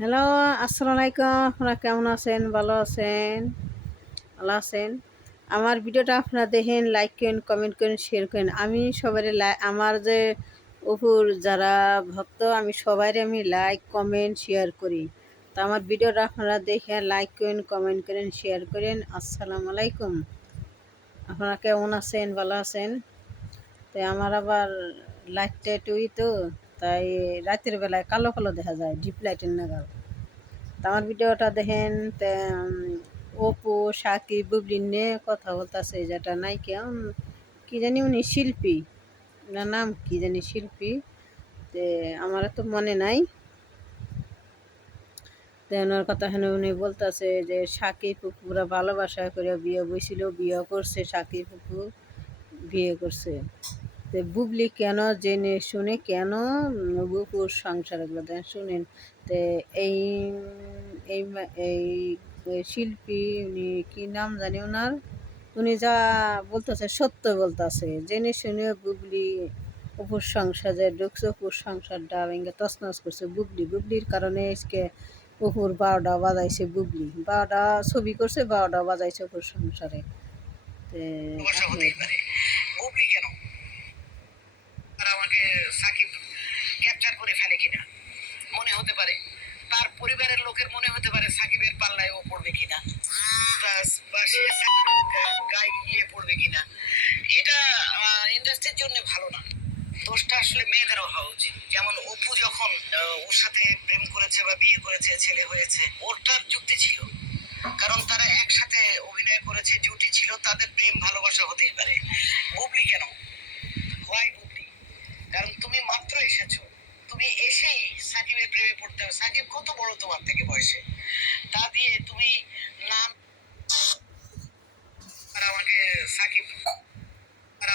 Hello, আসসালামু আলাইকুম। আপনারা কেমন আছেন? ভালো আছেন? ভালো আছেন? আমার ভিডিওটা আপনারা দেখেন, লাইক করেন, কমেন্ট করেন, শেয়ার করেন। আমি সবারই আমার যে অপুর যারা ভক্ত, আমি লাইক, কমেন্ট, শেয়ার করি। তো আমার ভিডিওটা আপনারা দেখে লাইক করেন, কমেন্ট করেন, শেয়ার করেন। আসসালামু আলাইকুম। আপনারা কেমন আছেন? ভালো আছেন? তাই আমার আবার লাইটটা একটু তো, তাই রাতের বেলায় কালো কালো দেখা যায় ডিপ লাইটের নাগাল। তা আমার ভিডিওটা দেখেন। অপু, সাকিব, বুবলি নিয়ে কথা বলতেছে, যেটা নায়িকা, কি জানি উনি শিল্পী, ওনার নাম কি জানি শিল্পী, তে আমার তো মনে নাই। তো ওনার কথা শুনে উনি বলতেছে যে সাকিব পুরা ভালোবাসা করে বিয়ে বইছিল, বিয়ে করছে, সাকিব পুকু বিয়ে করছে। তো বুবলি কেন জেনে শুনে কেন বুপুর সংসার এগুলো দেন শুনেন। তো এই এই এই শিল্পী, উনি কি নাম জানি ওনার, উনি যা বলতেছে সত্য বলতেছে, জেনে শুনে বুবলি অপুর সংসারে ঢুকছে, অপুর সংসারটা ভেঙে তছনছ করছে বুবলির কারণে আজকে অপুর 12টা বাজাইছে, বুবলি 12টা ছবি করছে, 12টা বাজাইছে অপুর সংসারে। বুবলি কেন আমাকে সাকিব ক্যাপচার করে ফেলে কিনা মনে হতে পারে, তার পরিবারের লোকের মনে হতে পারে সাকিবের পাল্লায় ও পড়বে কিনা, বা সে গায়ে গিয়ে পড়বে কিনা। এটা ইন্ডাস্ট্রির জন্য ভালো না। দোষটা আসলে মেয়েদেরও হওয়া উচিত। যেমন অপু যখন ওর সাথে প্রেম করেছে বা বিয়ে করেছে, ছেলে হয়েছে, ওরটার যুক্তি ছিল, কারণ তারা একসাথে অভিনয় করেছে, জুটি ছিল, তাদের প্রেম ভালোবাসা হতেই পারে। বুবলি কেন, হোয়াই বুবলি? কারণ তুমি মাত্র এসেছো, তুমি এসেই সাকিবের প্রেমে পড়তে হবে। সাকিব কত বড় তোমার থেকে বয়সে, তা দিয়ে তুমি নাম আর আমাকে সাকিব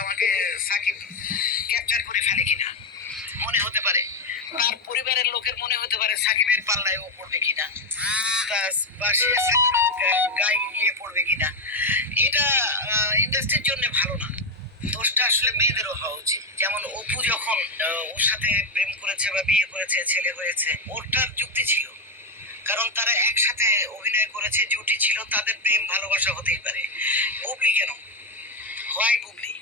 আমাকে সাকিব ক্যাপচার করে ফেলে কিনা মনে হতে পারে, তার পরিবারের লোকের মনে হতে পারে সাকিবের পাল্লায় ও পড়বে কিনা, বা সে গায়ে গিয়ে পড়বে কিনা। এটা ইন্ডাস্ট্রির জন্য ভালো না। দোষটা আসলে মেয়েদেরও হওয়া উচিত। যেমন অপু যখন ওর সাথে প্রেম করেছে বা বিয়ে করেছে, ছেলে হয়েছে, ওরটার যুক্তি ছিল, কারণ তারা একসাথে অভিনয় করেছে, জুটি ছিল, তাদের প্রেম ভালোবাসা হতেই পারে। বুবলি কেন, হোয়াই বুবলি?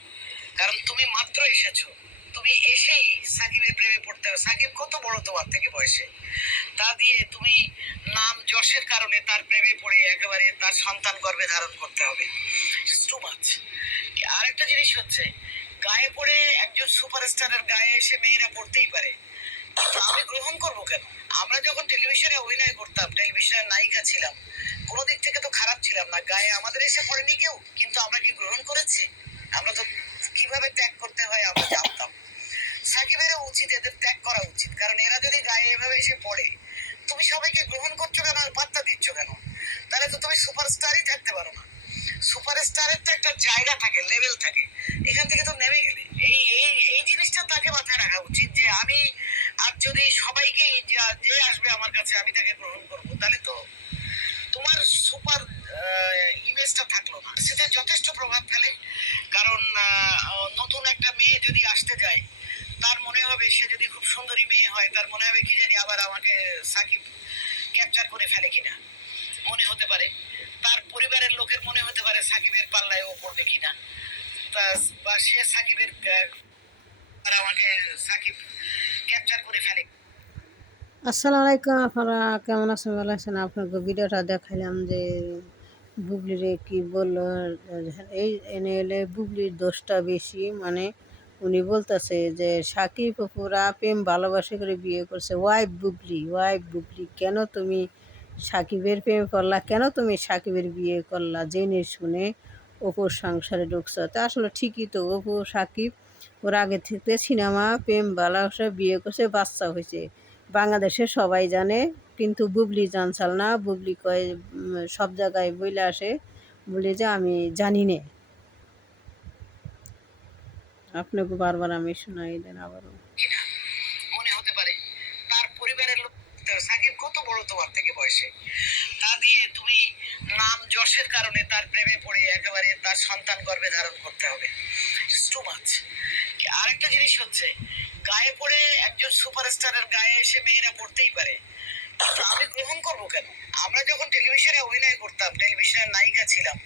কারণ তুমি মাত্র এসেছো, তুমি এসেই সাকিবের প্রেমে পড়তে হবে। সাকিব কত বড় তোমার থেকে বয়সে, তা দিয়ে তুমি নাম যশের কারণে তার প্রেমে পড়ে একেবারে তার সন্তান গর্ভে ধারণ করতে হবে। Too much. আরেকটা জিনিস হচ্ছে, গায়ে পড়ে একজন সুপারস্টারের গায়ে এসে মেয়েরা পড়তেই পারে, কিন্তু আমি গ্রহণ করবো কেন? আমরা যখন টেলিভিশনে অভিনয় করতাম, টেলিভিশনের নায়িকা ছিলাম, কোনো দিক থেকে তো খারাপ ছিলাম না, গায়ে আমাদের এসে পড়েনি কেউ, কিন্তু আমরা কি গ্রহণ করেছি? আমরা তো কিভাবে ত্যাগ করতে হয় আমরা জানতাম। সাকিবেরও উচিত এদের ত্যাগ করা উচিত, কারণ এরা যদি গায়ে এভাবে এসে পড়ে, তুমি সবাইকে গ্রহণ করছো কেন আর পাত্তা দিচ্ছ কেন? তাহলে তো তুমি সুপারস্টারই থাকতে পারো না। সুপারস্টারের তো একটা জায়গা থাকে, লেভেল থাকে, এখান থেকে তো নেমে গেলে। এই এই এই জিনিসটা তাকে মাথায় রাখা উচিত যে আমি আর যদি সবাইকে যে আসবে আমার কাছে আমি তাকে গ্রহণ করবো, তাহলে তো তোমার সুপার ইমেজটা থাকলো না। সেটা যথেষ্ট প্রভাব ফেলে, কারণ নতুন একটা মেয়ে যদি আসতে যায়, তার মনে হবে, সে যদি খুব সুন্দরী মেয়ে হয়, তার মনে হবে কি জানি আবার আমাকে সাকিব ক্যাপচার করে ফেলে কিনা মনে হতে পারে, তার পরিবারের লোকের মনে হতে পারে সাকিবের পাল্লায় ও পড়বে কিনা, বা সে সাকিবের আর আমাকে সাকিব ক্যাপচার করে ফেলে। আসসালামু আলাইকুম। আপনারা কেমন আছেন? ভালো আছেন? আপনাকে ভিডিওটা দেখাইলাম যে বুবলিরে কি বললো, এই এনে এলে বুবলির দোষটা বেশি, মানে উনি বলতেছে যে সাকিব পুরা প্রেম ভালোবাসা করে বিয়ে করছে। ওয়াইফ বুবলি কেন তুমি সাকিবের প্রেম করলা, কেন তুমি সাকিবের বিয়ে করলা জেনে শুনে অপুর সংসারে ঢুকছো? তা আসলে ঠিকই তো, অপু সাকিব ওর আগে থেকে সিনেমা প্রেম ভালোবাসা বিয়ে করছে, বাচ্চা হয়েছে, বাংলাদেশে সবাই জানে, কিন্তু বুবলি জানছাল না। বুবলি কয় সব জায়গায় বইলে আসে, বলে যে আমি জানি নে। আপনাকে বারবার আমি শোনাই দেন আবারও। মনে হতে পারে, তার পরিবারের লোক, সাকিব কত বড় তোমার থেকে বয়সে, তা দিয়ে তুমি নাম যশের কারণে তার প্রেমে পড়ে একেবারে তার সন্তান গর্ভে ধারণ করতে হবে। Too much. আরেকটা জিনিস হচ্ছে, গায়ে পড়ে একজন সুপারস্টারের গায়ে এসে মেয়েরা পড়তেই পারে, তো আমি গ্রহণ করবো কেন? আমরা যখন টেলিভিশনে অভিনয় করতাম, টেলিভিশনের নায়িকা ছিলাম,